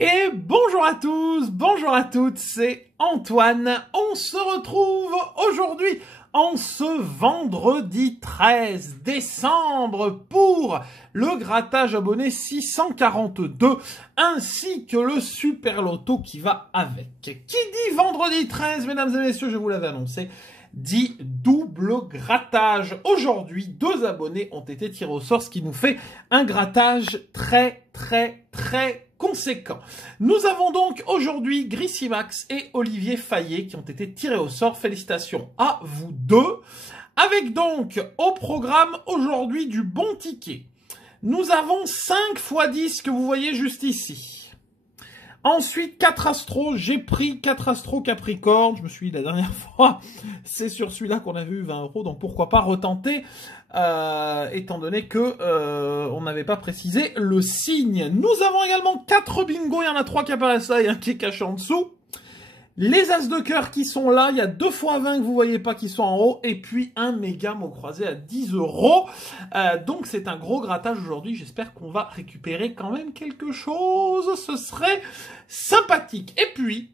Et bonjour à tous, bonjour à toutes, c'est Antoine. On se retrouve aujourd'hui en ce vendredi 13 décembre pour le grattage abonné 642 ainsi que le super loto qui va avec. Qui dit vendredi 13, mesdames et messieurs, je vous l'avais annoncé, dit double grattage. Aujourd'hui, 2 abonnés ont été tirés au sort, ce qui nous fait un grattage très conséquent. Nous avons donc aujourd'hui Grissimax et Olivier Fayet qui ont été tirés au sort. Félicitations à vous deux. Avec donc au programme aujourd'hui du bon ticket. Nous avons 5 x 10 que vous voyez juste ici. Ensuite, 4 astros, j'ai pris 4 astros Capricorne, je me suis dit la dernière fois, c'est sur celui-là qu'on avait eu 20 €, donc pourquoi pas retenter, étant donné que on n'avait pas précisé le signe. Nous avons également 4 bingo, il y en a 3 qui apparaissent là et un qui est caché en dessous. Les as de cœur qui sont là, il y a 2 x 20 que vous voyez pas qui sont en haut, et puis un méga mot croisé à 10 €. Donc c'est un gros grattage aujourd'hui, j'espère qu'on va récupérer quand même quelque chose, ce serait sympathique. Et puis,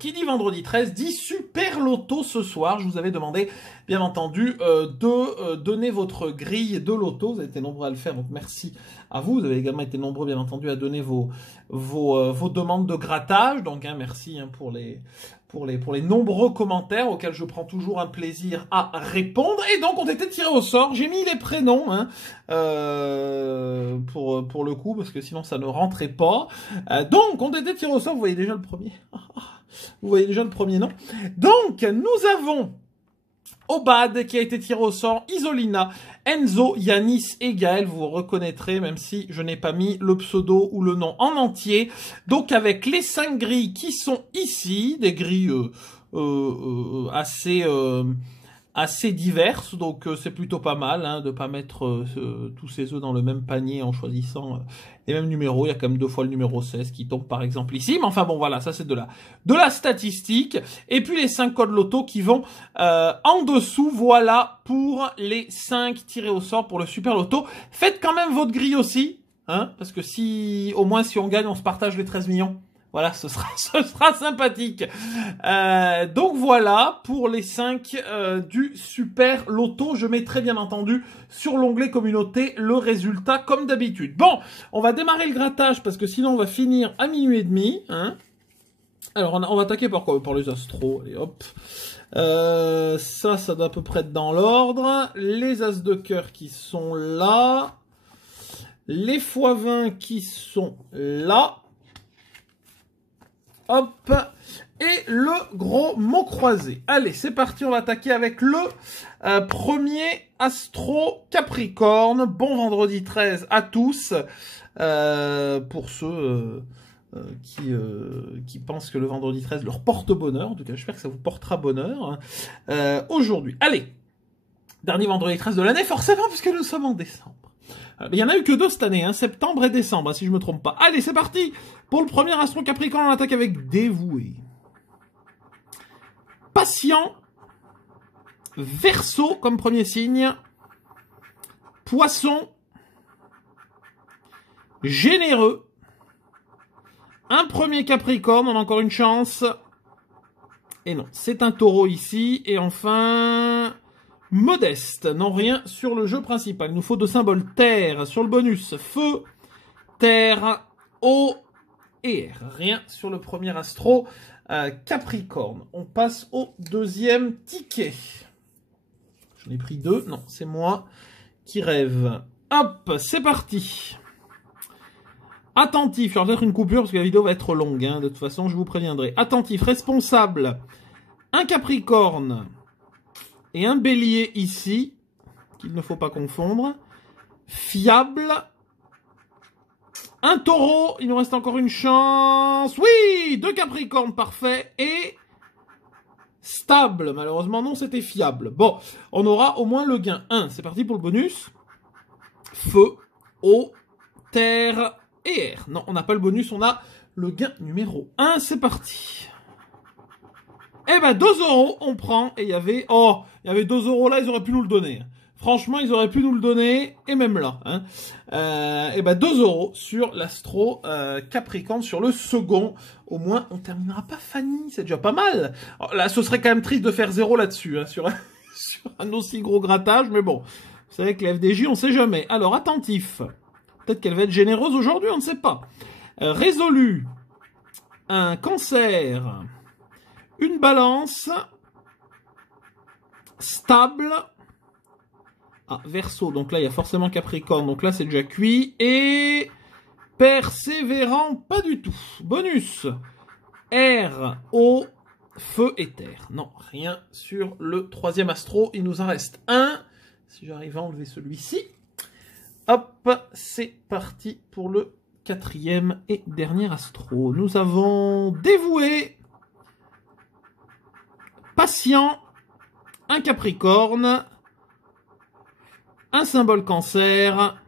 qui dit vendredi 13, dit super loto ce soir. Je vous avais demandé, bien entendu, de donner votre grille de loto. Vous avez été nombreux à le faire, donc merci à vous. Vous avez également été nombreux, bien entendu, à donner vos demandes de grattage. Donc, merci pour les nombreux commentaires auxquels je prends toujours un plaisir à répondre. Et donc, on était tirés au sort. J'ai mis les prénoms pour le coup, parce que sinon, ça ne rentrait pas. Donc, on était tirés au sort. Vous voyez déjà le premier. Vous voyez déjà le premier nom. Donc, nous avons Obad qui a été tiré au sort, Isolina, Enzo, Yanis et Gaël. Vous reconnaîtrez, même si je n'ai pas mis le pseudo ou le nom en entier. Donc, avec les 5 grilles qui sont ici, des grilles assez diverses, donc c'est plutôt pas mal de pas mettre tous ces œufs dans le même panier en choisissant les mêmes numéros. Il y a quand même 2 fois le numéro 16 qui tombe par exemple ici, mais enfin bon voilà, ça c'est de la statistique. Et puis les 5 codes loto qui vont en dessous, voilà pour les 5 tirés au sort pour le super loto. Faites quand même votre grille aussi, parce que au moins si on gagne, on se partage les 13 millions. Voilà, ce sera sympathique. Donc voilà, pour les 5 du super loto, je mettrai bien entendu sur l'onglet communauté le résultat comme d'habitude. Bon, on va démarrer le grattage parce que sinon on va finir à minuit et demi. Alors on va attaquer par quoi? Par les astros, allez hop. Ça doit à peu près être dans l'ordre. Les as de cœur qui sont là. Les x20 qui sont là. Hop, et le gros mot croisé. Allez, c'est parti, on va attaquer avec le premier astro Capricorne. Bon vendredi 13 à tous. Pour ceux qui pensent que le vendredi 13 leur porte bonheur. En tout cas, j'espère que ça vous portera bonheur aujourd'hui. Allez, dernier vendredi 13 de l'année, forcément, puisque nous sommes en décembre. Il n'y en a eu que 2 cette année, septembre et décembre, si je me trompe pas. Allez, c'est parti pour le premier astro Capricorne, on attaque avec dévoué. Patient. Verseau comme premier signe. Poisson. Généreux. Un premier Capricorne, on a encore une chance. Et non, c'est un taureau ici. Et enfin... modeste, non rien sur le jeu principal. Il nous faut 2 symboles terre sur le bonus. Feu, terre, eau et air. Rien sur le premier astro Capricorne. On passe au deuxième ticket. J'en ai pris 2. Non, c'est moi qui rêve. Hop, c'est parti. Attentif, il y aura peut-être une coupure parce que la vidéo va être longue. De toute façon, je vous préviendrai. Attentif, responsable. Un Capricorne. Et un bélier ici, qu'il ne faut pas confondre. Fiable. Un taureau, il nous reste encore une chance. Oui, 2 capricornes, parfait. Et stable, malheureusement non, c'était fiable. Bon, on aura au moins le gain 1. C'est parti pour le bonus. Feu, eau, terre et air. Non, on n'a pas le bonus, on a le gain numéro 1. C'est parti. Eh ben 2 €, on prend, et il y avait 2 € là, ils auraient pu nous le donner. Franchement, ils auraient pu nous le donner, et même là. Hein. Et ben 2 € sur l'Astro Capricorne, sur le second. Au moins, on terminera pas Fanny, c'est déjà pas mal. Alors, là, ce serait quand même triste de faire 0 là-dessus, hein, sur un aussi gros grattage, mais bon. Vous savez que la FDJ, on sait jamais. Alors, attentif. Peut-être qu'elle va être généreuse aujourd'hui, on ne sait pas. Résolu. Un Cancer. Une Balance. Stable. Ah, Verseau, donc là, il y a forcément Capricorne, donc là, c'est déjà cuit. Et persévérant, pas du tout. Bonus. R, O, Feu et Terre. Non, rien sur le troisième astro. Il nous en reste un. Si j'arrive à enlever celui-ci. Hop, c'est parti pour le quatrième et dernier astro. Nous avons Dévoué, Patient, un Capricorne, un symbole Cancer,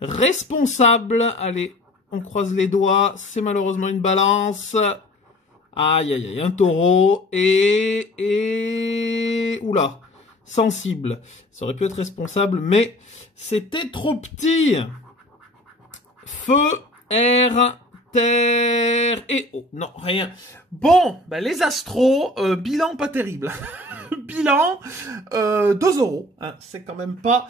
Responsable, allez, on croise les doigts, c'est malheureusement une Balance, aïe aïe aïe, un Taureau, et oula, Sensible, ça aurait pu être Responsable, mais c'était trop petit. Feu, Air, Terre et eau. Non, rien. Bon, bah les astros, bilan pas terrible. Bilan, 2 €. Hein, c'est quand même pas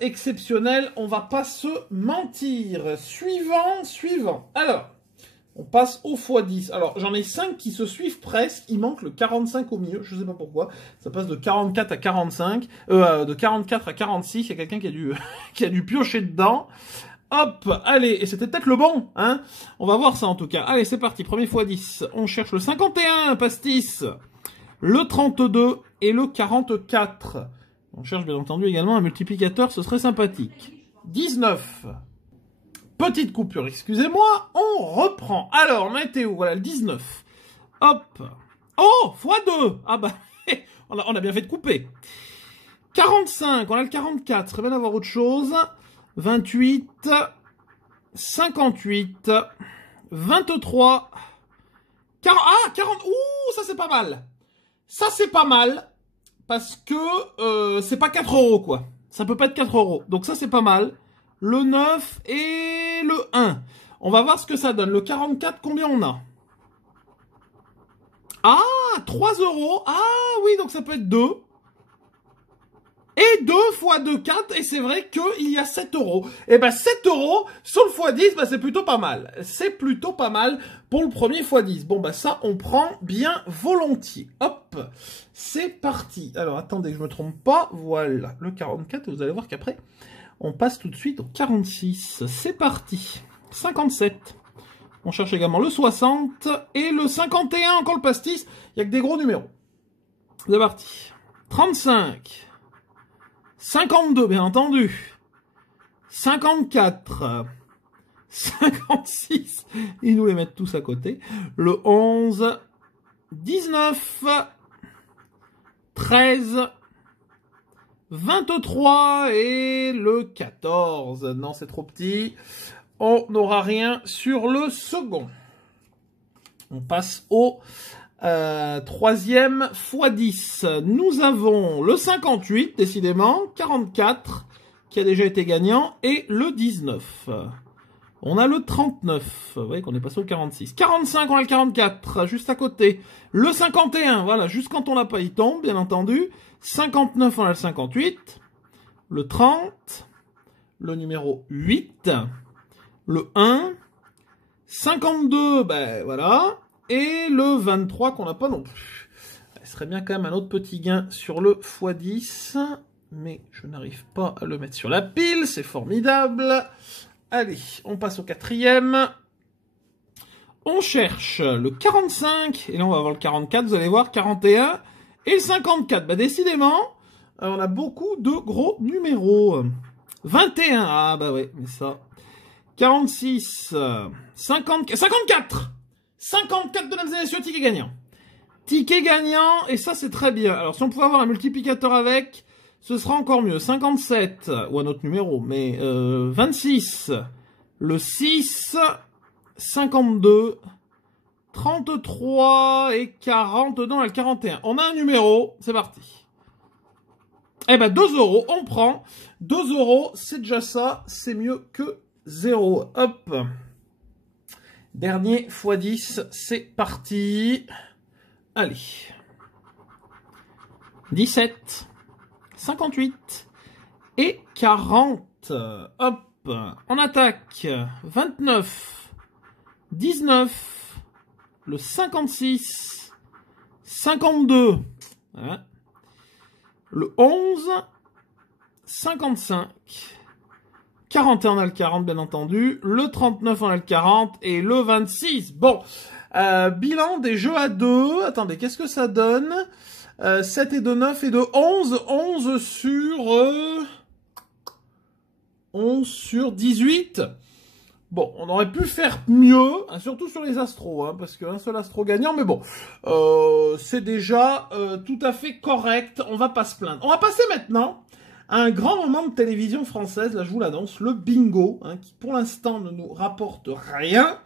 exceptionnel. On va pas se mentir. Suivant. Alors, on passe au x10. Alors, j'en ai 5 qui se suivent presque. Il manque le 45 au milieu. Je sais pas pourquoi. Ça passe de 44 à 45. De 44 à 46. Il y a quelqu'un qui a qui a dû piocher dedans. Hop, allez, et c'était peut-être le bon, hein. On va voir ça en tout cas. Allez, c'est parti, premier x10. On cherche le 51, pastis. Le 32 et le 44. On cherche bien entendu également un multiplicateur, ce serait sympathique. 19. Petite coupure, excusez-moi. On reprend. Alors, on était où? Voilà, le 19. Hop. Oh, x2. Ah bah, on a bien fait de couper. 45, on a le 44. Ce serait bien d'avoir autre chose. 28, 58, 23, 40, ah, 40, ouh, ça c'est pas mal. Ça c'est pas mal, parce que c'est pas 4 € quoi. Ça peut pas être 4 €, donc ça c'est pas mal. Le 9 et le 1. On va voir ce que ça donne. Le 44, combien on a? Ah, 3 €. Ah oui, donc ça peut être 2. Et 2 fois 2, 4, et c'est vrai qu'il y a 7 €. Et ben 7 € sur le x10, ben c'est plutôt pas mal. C'est plutôt pas mal pour le premier x10. Bon ben ça, on prend bien volontiers. Hop, c'est parti. Alors attendez que je me trompe pas. Voilà, le 44, et vous allez voir qu'après, on passe tout de suite au 46. C'est parti. 57. On cherche également le 60 et le 51, encore le pastis. Il n'y a que des gros numéros. C'est parti. 35. 52, bien entendu. 54. 56. Ils nous les mettent tous à côté. Le 11. 19. 13. 23. Et le 14. Non, c'est trop petit. On n'aura rien sur le second. On passe au troisième x10. Nous avons le 58, décidément, 44, qui a déjà été gagnant, et le 19. On a le 39, vous voyez qu'on est passé au 46. 45, on a le 44, juste à côté. Le 51, voilà, juste quand on l'a pas, il tombe, bien entendu. 59, on a le 58. Le 30, le numéro 8. Le 1. 52, ben voilà. Et le 23 qu'on n'a pas non plus. Il serait bien quand même un autre petit gain sur le x10. Mais je n'arrive pas à le mettre sur la pile. C'est formidable. Allez, on passe au quatrième. On cherche le 45. Et là, on va avoir le 44. Vous allez voir, 41. Et le 54. Bah, décidément, on a beaucoup de gros numéros. 21. Ah, bah ouais, mais ça... 46. 54. 54, mesdames et messieurs, ticket gagnant. Ticket gagnant, et ça c'est très bien. Alors si on pouvait avoir un multiplicateur avec, ce sera encore mieux. 57, ou un autre numéro, mais 26, le 6, 52, 33 et 40, non, le 41. On a un numéro, c'est parti. Eh ben 2 euros, on prend. 2 euros, c'est déjà ça, c'est mieux que 0. Hop. Dernier x 10, c'est parti. Allez. 17, 58 et 40. Hop. On attaque. 29, 19, le 56, 52. Hein. Le 11, 55, 41 on a le 40 bien entendu, le 39 on a le 40 et le 26. Bon, bilan des jeux à 2, attendez, qu'est-ce que ça donne 7 et de 9 et de 11, 11 sur 18. Bon, on aurait pu faire mieux, hein, surtout sur les astros, hein, parce qu'un seul astro gagnant, mais bon, c'est déjà tout à fait correct, on va pas se plaindre. On va passer maintenant à un grand moment de télévision française, là je vous l'annonce, le bingo, hein, qui pour l'instant ne nous rapporte rien,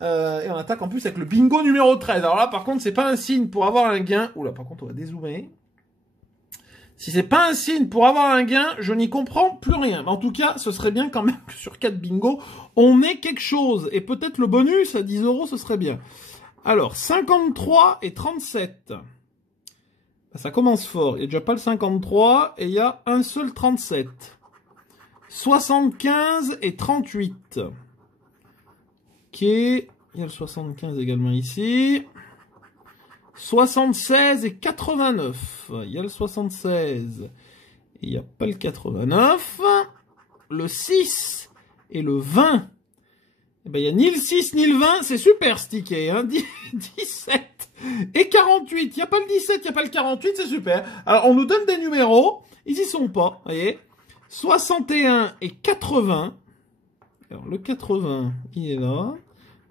et on attaque en plus avec le bingo numéro 13. Alors là par contre, c'est pas un signe pour avoir un gain, oula par contre on va dézoomer. Si c'est pas un signe pour avoir un gain, je n'y comprends plus rien. Mais en tout cas, ce serait bien quand même que sur 4 bingo, on ait quelque chose. Et peut-être le bonus à 10 euros, ce serait bien. Alors, 53 et 37. Ça commence fort. Il n'y a déjà pas le 53 et il y a un seul 37. 75 et 38. Ok. Il y a le 75 également ici. 76 et 89. Il y a le 76. Il n'y a pas le 89. Le 6 et le 20. Eh ben, il n'y a ni le 6 ni le 20. C'est super ce ticket. Hein. 17 et 48. Il n'y a pas le 17, il n'y a pas le 48. C'est super. Alors, on nous donne des numéros. Ils y sont pas. Vous voyez. 61 et 80. Alors, le 80, il est là.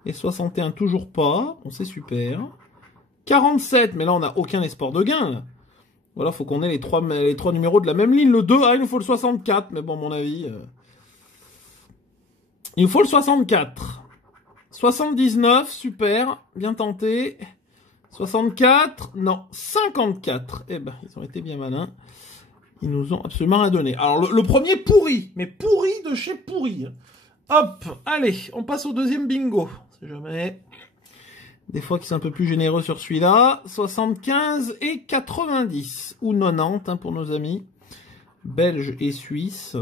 Et 61, toujours pas. Bon, c'est super. 47, mais là on n'a aucun espoir de gain. Là. Voilà, faut qu'on ait les trois numéros de la même ligne. Le 2, ah, il nous faut le 64, mais bon, à mon avis... Il nous faut le 64. 79, super, bien tenté. 64, non, 54. Eh ben, ils ont été bien malins. Ils nous ont absolument rien donné. Alors, le premier pourri, mais pourri de chez pourri. Hop, allez, on passe au deuxième bingo. On sait jamais... Des fois qui sont un peu plus généreux sur celui-là. 75 et 90. Ou 90 hein, pour nos amis belges et suisses.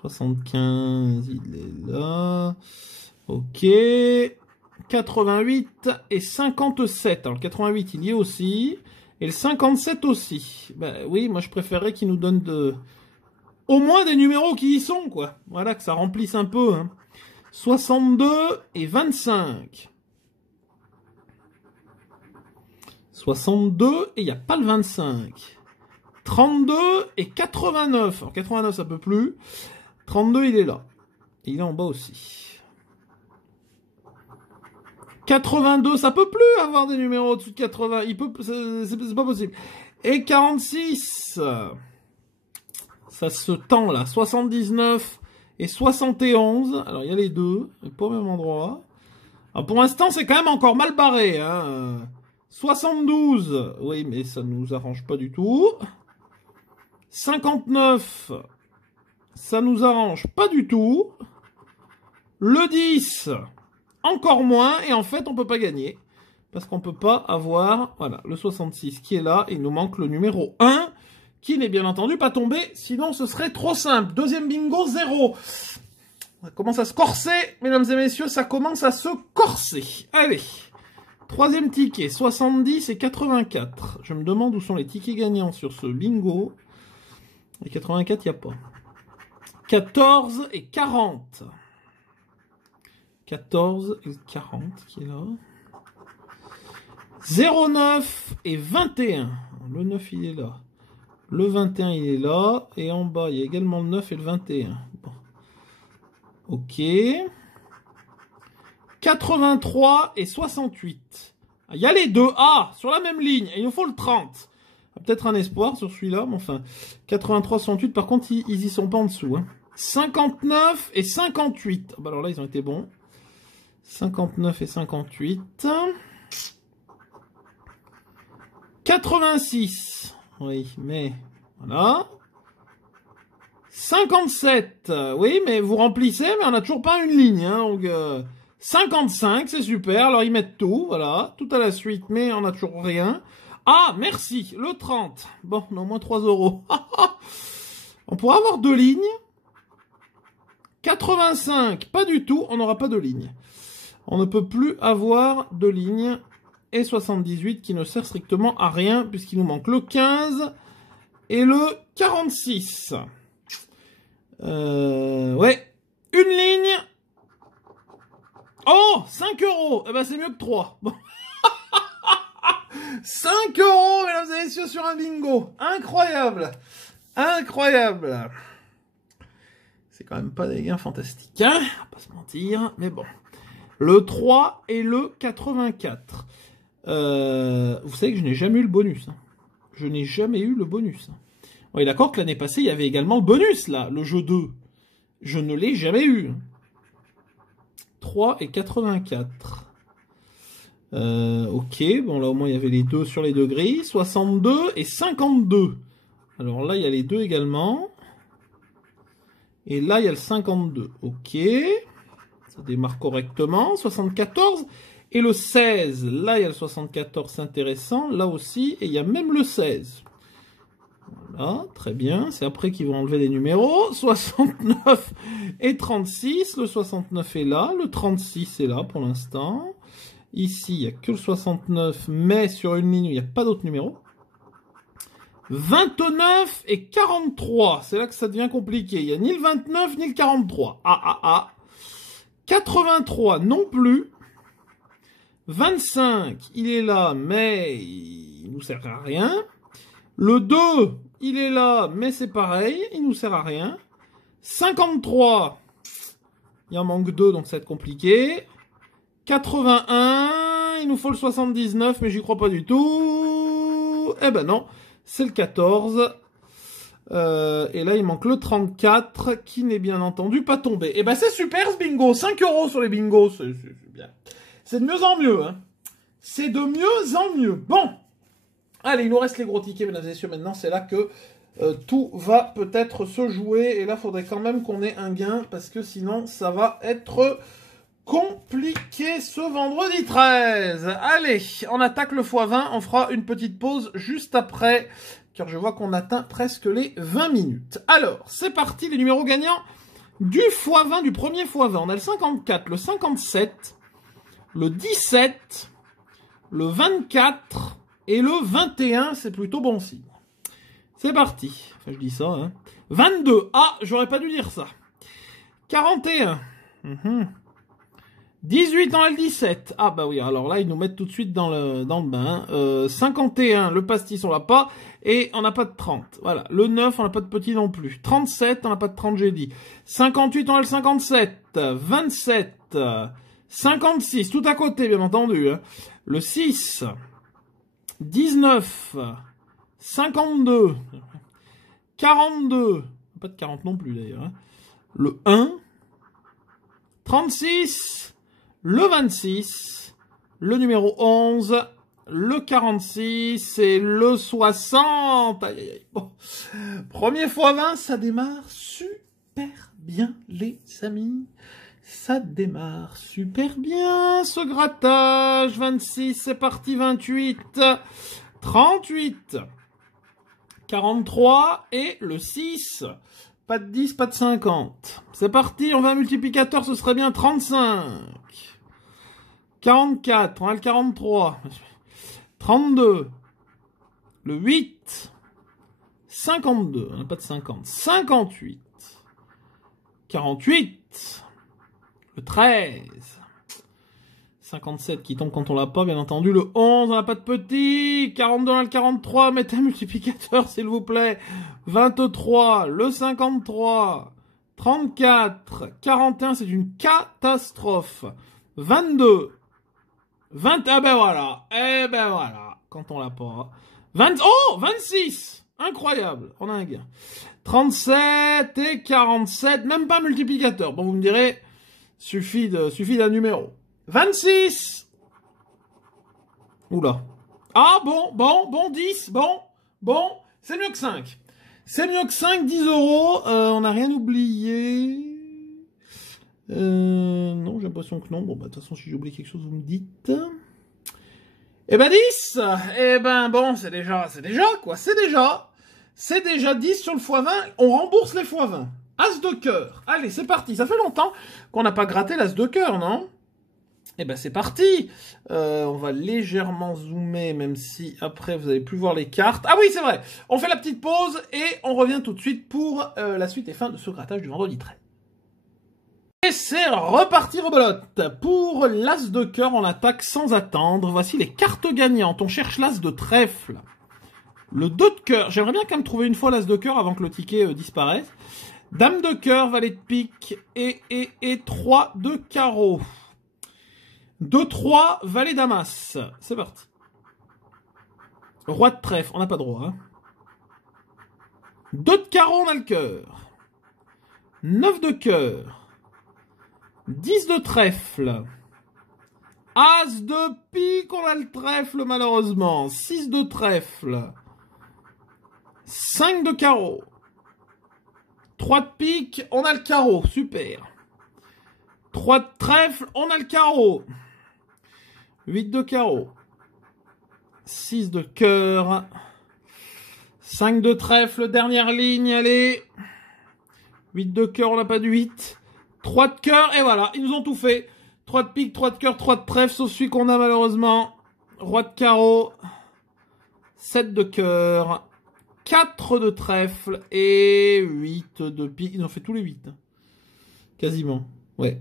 75, il est là. Ok. 88 et 57. Alors le 88, il y est aussi. Et le 57 aussi. Ben oui, moi je préférerais qu'ils nous donnent au moins des numéros qui y sont, quoi. Voilà, que ça remplisse un peu. Hein. 62 et 25. 62 et il n'y a pas le 25. 32 et 89. Alors 89 ça peut plus. 32 il est là. Et il est en bas aussi. 82 ça peut plus avoir des numéros au-dessus de 80. C'est pas possible. Et 46. Ça se tend là. 79 et 71. Alors il y a les deux. Pas au même endroit. Alors, pour l'instant c'est quand même encore mal barré. Hein. 72, oui, mais ça ne nous arrange pas du tout. 59, ça nous arrange pas du tout. Le 10, encore moins. Et en fait, on peut pas gagner. Parce qu'on peut pas avoir, voilà, le 66 qui est là. Et il nous manque le numéro 1, qui n'est bien entendu pas tombé. Sinon, ce serait trop simple. Deuxième bingo, 0. Ça commence à se corser, mesdames et messieurs, ça commence à se corser. Allez. Troisième ticket, 70 et 84. Je me demande où sont les tickets gagnants sur ce bingo. Et 84, il n'y a pas. 14 et 40. 14 et 40 qui est là. 09 et 21. Le 9, il est là. Le 21, il est là. Et en bas, il y a également le 9 et le 21. Bon. Ok. 83 et 68. Il y a les deux A sur la même ligne. Et il nous faut le 30. Peut-être un espoir sur celui-là. Mais enfin, 83, 68. Par contre, ils y sont pas en dessous. Hein. 59 et 58. Bah alors là, ils ont été bons. 59 et 58. 86. Oui, mais Voilà. 57. Oui, mais vous remplissez, mais on n'a toujours pas une ligne. Hein, donc, 55, c'est super. Alors, ils mettent tout, voilà. Tout à la suite, mais on n'a toujours rien. Ah, merci. Le 30. Bon, on a au moins 3 €. On pourra avoir 2 lignes. 85, pas du tout. On n'aura pas de ligne. On ne peut plus avoir de ligne. Et 78 qui ne sert strictement à rien puisqu'il nous manque le 15 et le 46. Ouais. Une ligne. Oh, 5 €. Eh ben, c'est mieux que 3. Bon. 5 €, mesdames et messieurs, sur un bingo. Incroyable. Incroyable. C'est quand même pas des gains fantastiques, hein, on va pas se mentir, mais bon. Le 3 et le 84. Vous savez que je n'ai jamais eu le bonus. Hein. Je n'ai jamais eu le bonus. On est d'accord que l'année passée, il y avait également le bonus, là, le jeu 2. Je ne l'ai jamais eu. 3 et 84. Ok, bon là au moins il y avait les deux sur les deux grilles. 62 et 52. Alors là, il y a les deux également. Et là, il y a le 52. Ok. Ça démarre correctement. 74. Et le 16. Là, il y a le 74. C'est intéressant. Là aussi. Et il y a même le 16. Voilà. Très bien. C'est après qu'ils vont enlever les numéros. 69 et 36. Le 69 est là. Le 36 est là pour l'instant. Ici, il n'y a que le 69. Mais sur une ligne, il n'y a pas d'autres numéros. 29 et 43, c'est là que ça devient compliqué. Il n'y a ni le 29 ni le 43. 83 non plus. 25, il est là, mais il nous sert à rien. Le 2, il est là, mais c'est pareil, il nous sert à rien. 53, il en manque 2, donc ça va être compliqué. 81, il nous faut le 79, mais j'y crois pas du tout. Eh ben non. C'est le 14. Et là, il manque le 34, qui n'est bien entendu pas tombé. Et ben, c'est super ce bingo. 5 € sur les bingos. C'est bien. C'est de mieux en mieux. Hein. C'est de mieux en mieux. Bon. Allez, il nous reste les gros tickets, mesdames et messieurs. Maintenant, c'est là que tout va peut-être se jouer. Et là, il faudrait quand même qu'on ait un gain. Parce que sinon, ça va être compliqué ce vendredi 13. Allez, on attaque le x20. On fera une petite pause juste après, car je vois qu'on atteint presque les 20 minutes. Alors, c'est parti, les numéros gagnants du x20, du premier x20. On a le 54, le 57, le 17, le 24 et le 21. C'est plutôt bon signe. C'est parti. Enfin, je dis ça, hein. 22. Ah, j'aurais pas dû dire ça. 41. 18 en L17. Ah bah oui, alors là, ils nous mettent tout de suite dans le bain. 51, le pastis, on l'a pas. Et on n'a pas de 30. Voilà. Le 9, on n'a pas de petit non plus. 37, on n'a pas de 30, j'ai dit. 58 en L57. 27. 56, tout à côté, bien entendu. Hein. Le 6. 19. 52. 42. Pas de 40 non plus, d'ailleurs. Hein. Le 1. 36. Le 26, le numéro 11, le 46 et le 60. Aïe, aïe, aïe. Bon. Premier x20, ça démarre super bien, les amis. Ça démarre super bien, ce grattage. 26, c'est parti, 28, 38, 43 et le 6. Pas de 10, pas de 50. C'est parti, on va un multiplicateur, ce serait bien 35. 44, on a le 43. 32. Le 8. 52, on n'a pas de 50. 58. 48. Le 13. 57 qui tombe quand on l'a pas, bien entendu. Le 11, on n'a pas de petit. 42, on a le 43. Mettez un multiplicateur, s'il vous plaît. 23. Le 53. 34. 41, c'est une catastrophe. 22. 20, ah ben voilà. Eh ben voilà. Quand on l'a pas. 20, oh, 26. Incroyable. On a un gain. 37 et 47. Même pas multiplicateur. Bon, vous me direz, suffit d'un numéro. 26. Oula. Ah bon, 10, bon, c'est mieux que 5. C'est mieux que 5, 10 euros. On n'a rien oublié. Non, j'ai l'impression que non. Bon, bah, de toute façon, si j'ai oublié quelque chose, vous me dites. Eh ben 10. Eh ben bon, c'est déjà, quoi. C'est déjà 10 sur le x20. On rembourse les x20. As de cœur. Allez, c'est parti. Ça fait longtemps qu'on n'a pas gratté l'as de cœur, non? Eh ben c'est parti. On va légèrement zoomer, même si après vous n'allez plus voir les cartes. Ah oui, c'est vrai. On fait la petite pause et on revient tout de suite pour la suite et fin de ce grattage du vendredi 13. Et c'est reparti rebelote. Pour l'as de cœur, on attaque sans attendre. Voici les cartes gagnantes. On cherche l'as de trèfle. Le 2 de cœur. J'aimerais bien quand même trouver une fois l'as de cœur avant que le ticket disparaisse. Dame de cœur, valet de pique et 3 de carreau. 2-3, valet damas. C'est parti. Roi de trèfle, on n'a pas droit. Hein. 2 de carreau, on a le cœur. 9 de cœur. 10 de trèfle. As de pique, on a le trèfle malheureusement. 6 de trèfle. 5 de carreau. 3 de pique, on a le carreau. Super. 3 de trèfle, on a le carreau. 8 de carreau. 6 de cœur. 5 de trèfle, dernière ligne, allez. 8 de cœur, on n'a pas de 8. 3 de cœur, et voilà, ils nous ont tout fait. 3 de pique, 3 de cœur, 3 de trèfle, sauf celui qu'on a malheureusement. Roi de carreau. 7 de cœur. 4 de trèfle et 8 de pique. Ils ont fait tous les 8. Hein. Quasiment. Ouais.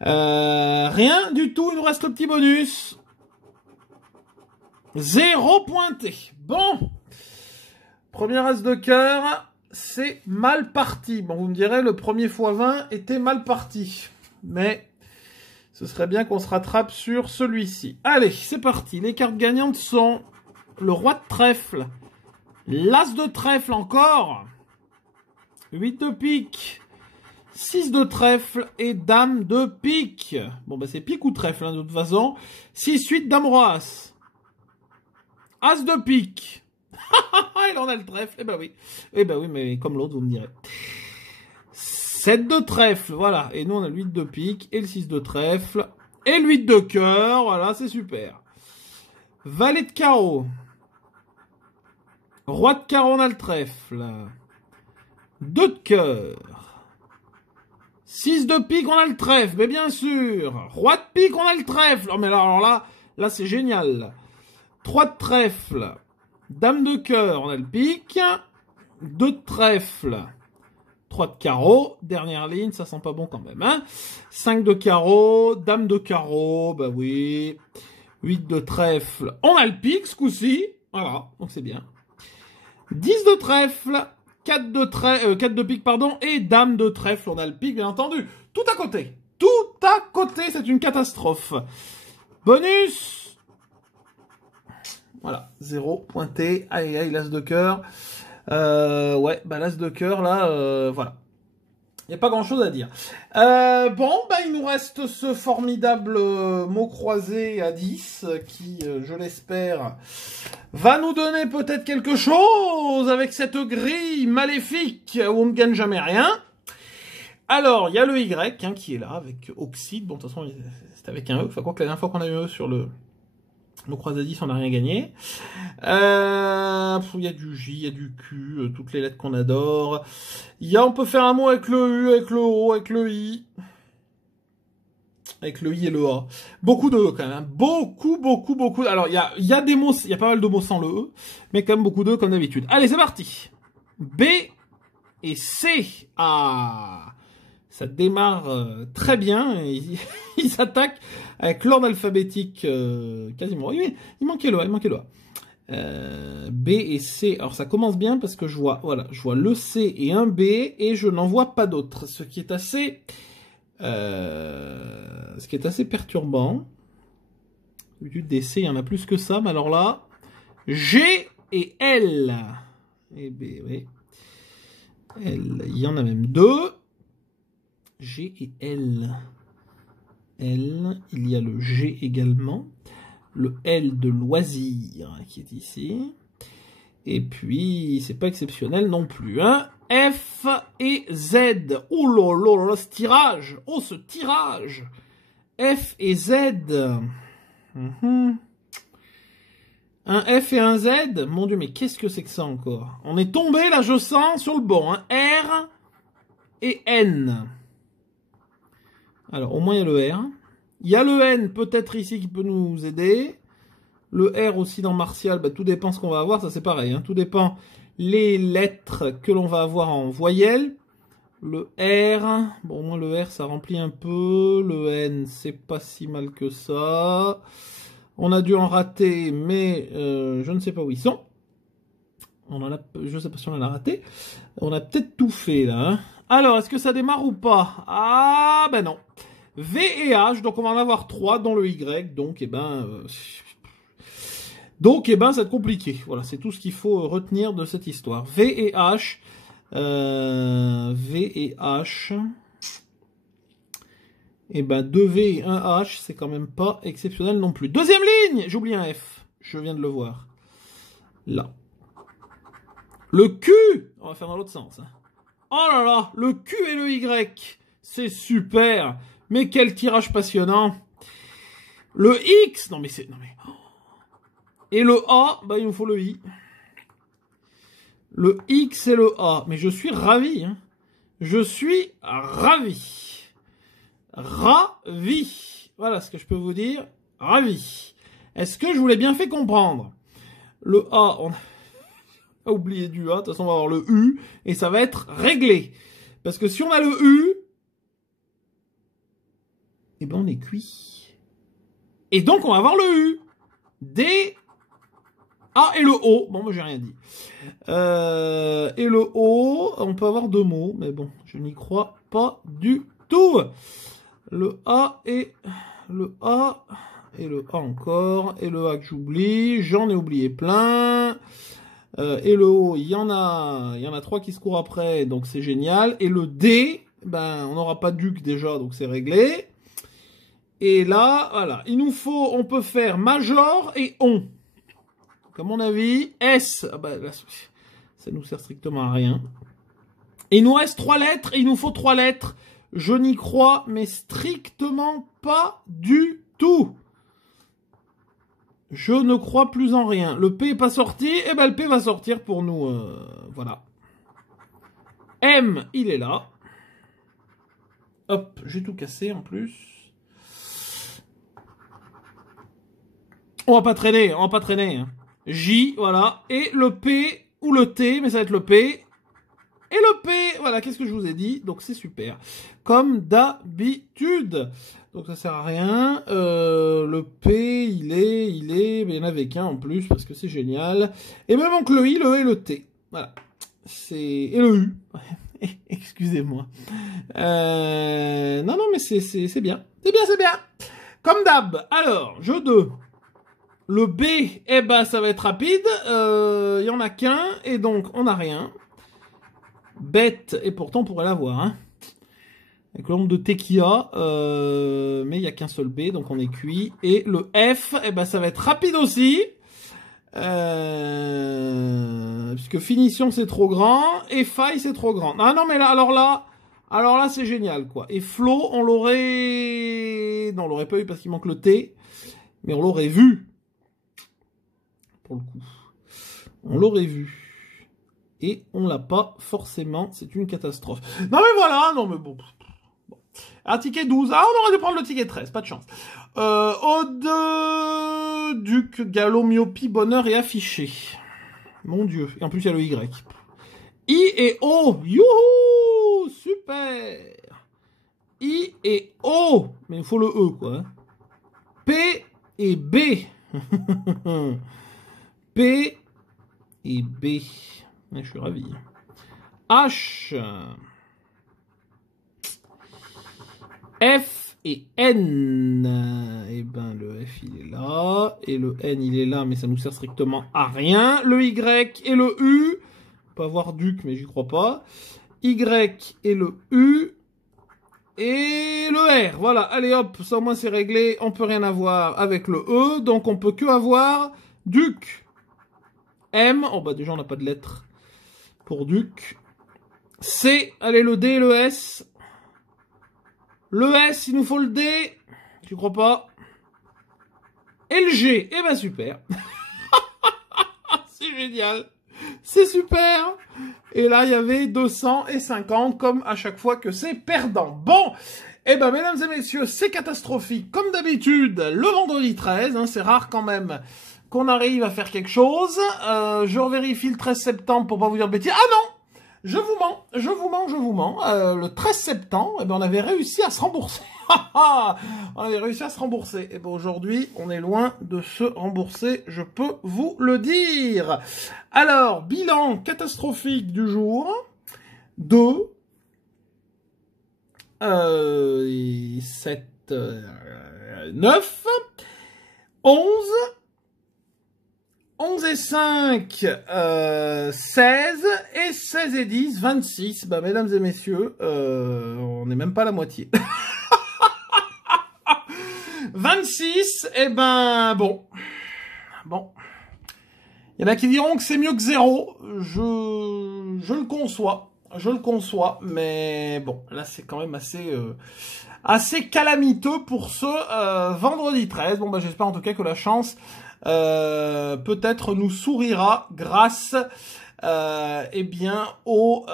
Rien du tout, il nous reste le petit bonus. 0 pointé. Bon. Premier as de cœur, c'est mal parti. Bon, vous me direz, le premier x20 était mal parti. Mais ce serait bien qu'on se rattrape sur celui-ci. Allez, c'est parti. Les cartes gagnantes sont le roi de trèfle, l'as de trèfle encore, 8 de pique, 6 de trèfle et dame de pique. Bon, bah c'est pique ou trèfle, hein, de toute façon. 6, 8, dame roi as. As de pique. Il en a le trèfle. Eh ben oui. Eh ben oui, mais comme l'autre, vous me direz. 7 de trèfle, voilà. Et nous, on a le 8 de pique et le 6 de trèfle. Et le 8 de cœur, voilà, c'est super. Valet de carreau. Roi de carreau, on a le trèfle. 2 de cœur. 6 de pique, on a le trèfle, mais bien sûr. Roi de pique, on a le trèfle. Oh, mais alors là c'est génial. 3 de trèfle. Dame de cœur, on a le pique. 2 de trèfle. 3 de carreau. Dernière ligne, ça sent pas bon quand même. Hein. 5 de carreau. Dame de carreau, bah oui. 8 de trèfle. On a le pique ce coup-ci. Voilà, donc c'est bien. 10 de trèfle. 4 de pique, pardon. Et dame de trèfle, on a le pique, bien entendu. Tout à côté. Tout à côté, c'est une catastrophe. Bonus. Voilà, 0 pointé. Aïe, aïe, l'as de cœur. Ouais, bah l'as de cœur, là, voilà. Il n'y a pas grand-chose à dire. Bon, bah il nous reste ce formidable mot croisé à 10, qui, je l'espère, va nous donner peut-être quelque chose avec cette grille maléfique où on ne gagne jamais rien. Alors, il y a le Y, hein, qui est là, avec Oxyde. Bon, de toute façon, c'est avec un E. Enfin, quoi que la dernière fois qu'on a eu un E sur le croisé à 10, on n'a rien gagné. Il y a du J, il y a du Q, toutes les lettres qu'on adore. On peut faire un mot avec le U, avec le O, avec le I. Avec le I et le A. Beaucoup de E quand même. Hein. Beaucoup. Alors, il y a des mots, il y a pas mal de mots sans le E, mais quand même beaucoup de E comme d'habitude. Allez, c'est parti. B et C. Ah, ça démarre très bien. Ils s'attaquent avec l'ordre alphabétique quasiment. Il manquait le A, B et C. Alors ça commence bien parce que je vois le C et un B et je n'en vois pas d'autres. Ce qui est assez perturbant. D'habitude des C, il y en a plus que ça, mais alors là, G et L. Et B, oui. L, il y en a même deux. G et L. L, il y a le G également. Le L de loisir qui est ici. Et puis, c'est pas exceptionnel non plus, hein. F et Z. Oh là là, ce tirage. Oh, ce tirage. F et Z. Un F et un Z. Mon Dieu, mais qu'est-ce que c'est que ça encore? On est tombé, là, je sens, sur le bon, hein. R et N. Alors, au moins, il y a le R. Il y a le N, peut-être ici, qui peut nous aider. Le R aussi dans Martial, bah, tout dépend ce qu'on va avoir, ça c'est pareil. Hein. Tout dépend les lettres que l'on va avoir en voyelles. Le R, bon au moins le R ça remplit un peu. Le N c'est pas si mal que ça. On a dû en rater, mais je ne sais pas où ils sont. Je ne sais pas si on en a raté. On a peut-être tout fait là. Hein. Alors, est-ce que ça démarre ou pas? Ah ben non. V et H, donc on va en avoir 3 dans le Y, donc Donc, ça va être compliqué. Voilà, c'est tout ce qu'il faut retenir de cette histoire. V et H. V et H. 2 V et 1 H, c'est quand même pas exceptionnel non plus. Deuxième ligne, j'ai oublié un F. Je viens de le voir. Là. Le Q. On va faire dans l'autre sens. Hein. Oh là là, le Q et le Y. C'est super. Mais quel tirage passionnant. Le X. Non mais c'est... Non mais... Et le A, il nous faut le I. Le X et le A. Mais je suis ravi. Hein. Je suis ravi. Ravi. Voilà ce que je peux vous dire. Ravi. Est-ce que je vous l'ai bien fait comprendre? Le A, on a oublié du A. De toute façon, on va avoir le U. Et ça va être réglé. Parce que si on a le U, on est cuit. Et donc, on va avoir le U. D... Ah, et le O. Bon, moi, j'ai rien dit. Et le O, on peut avoir 2 mots, mais bon, je n'y crois pas du tout. Le A et le A, et le A encore, et le A que j'oublie. J'en ai oublié plein. Et le O, il y en a 3 qui se courent après, donc c'est génial. Et le D, on n'aura pas duc déjà, donc c'est réglé. Et là, voilà, on peut faire major et on. À mon avis, S, là, ça nous sert strictement à rien. Et il nous reste 3 lettres, et il nous faut 3 lettres. Je n'y crois, mais strictement pas du tout. Je ne crois plus en rien. Le P n'est pas sorti, et le P va sortir pour nous. Voilà. M, il est là. Hop, j'ai tout cassé en plus. On va pas traîner, Hein. J, voilà, et le P, ou le T, mais ça va être le P, et le P, voilà, qu'est-ce que je vous ai dit, donc c'est super, comme d'habitude, donc ça sert à rien, le P, il est, mais il n'y en avait qu'un en plus, parce que c'est génial, et même donc le I, le E et le T, voilà, et le U, excusez-moi, non, mais c'est bien, comme d'hab, alors, jeu 2, le B, ça va être rapide. Il y en a qu'un, et donc on n'a rien. Bête, et pourtant on pourrait l'avoir. Hein. Avec le nombre de T qu'il y a. Mais il n'y a qu'un seul B, donc on est cuit. Et le F, ça va être rapide aussi. Puisque finition c'est trop grand, et faille c'est trop grand. Ah non, mais là, alors là c'est génial, quoi. Et flow, on l'aurait... Non, on l'aurait pas eu parce qu'il manque le T. Mais on l'aurait vu. Pour le coup. On l'aurait vu. Et on l'a pas forcément. C'est une catastrophe. Non mais voilà, non mais bon. Un ticket 12. Ah, on aurait dû prendre le ticket 13, pas de chance. Ode, Duc, Galop, Myopie, Bonheur et Affiché. Mon Dieu. Et en plus, il y a le Y. I et O. Youhou, super. I et O. Mais il faut le E, quoi. P et B. P et B. Je suis ravi. H. F et N. Et le F il est là. Et le N il est là, mais ça nous sert strictement à rien. Le Y et le U. On peut avoir Duc, mais j'y crois pas. Y et le U. Et le R. Voilà, allez hop, ça au moins c'est réglé. On peut rien avoir avec le E. Donc on peut que avoir Duc. M. Oh bah déjà on n'a pas de lettres pour Duc. C. Allez, le D et le S. Le S, il nous faut le D. Tu crois pas? Et le G. Eh ben super. C'est génial. C'est super. Et là, il y avait 250, comme à chaque fois que c'est perdant. Bon, eh ben, mesdames et messieurs, c'est catastrophique. Comme d'habitude, le vendredi 13, hein, c'est rare quand même qu'on arrive à faire quelque chose. Je revérifie le 13 septembre pour pas vous dire de bêtises. Ah non! Je vous mens. Le 13 septembre, eh ben, on avait réussi à se rembourser. On avait réussi à se rembourser. Et ben aujourd'hui, on est loin de se rembourser, je peux vous le dire. Alors, bilan catastrophique du jour. 2, 7, 9, 11, 11 et 5, 16, et 16 et 10, 26. Bah, mesdames et messieurs, on n'est même pas à la moitié. 26, eh ben, bon. Il y en a qui diront que c'est mieux que 0. Je le conçois. Mais bon, là, c'est quand même assez calamiteux pour ce vendredi 13. Bon, bah, j'espère en tout cas que la chance peut-être nous sourira grâce eh bien au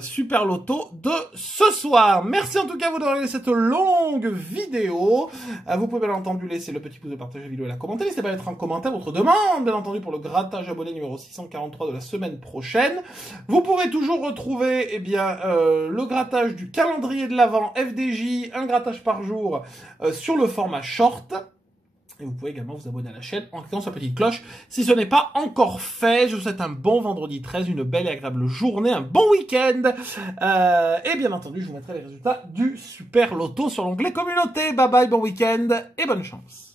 Super Loto de ce soir. Merci en tout cas à vous d'avoir regardé cette longue vidéo. Vous pouvez bien entendu laisser le petit pouce de partage de la vidéo et la commenter. N'hésitez pas à mettre en commentaire votre demande, bien entendu, pour le grattage abonné numéro 643 de la semaine prochaine. Vous pouvez toujours retrouver eh bien le grattage du calendrier de l'Avent FDJ, un grattage par jour sur le format short. Et vous pouvez également vous abonner à la chaîne en cliquant sur la petite cloche si ce n'est pas encore fait. Je vous souhaite un bon vendredi 13, une belle et agréable journée, un bon week-end. Et bien entendu, je vous mettrai les résultats du Super Loto sur l'onglet communauté. Bye bye, bon week-end et bonne chance.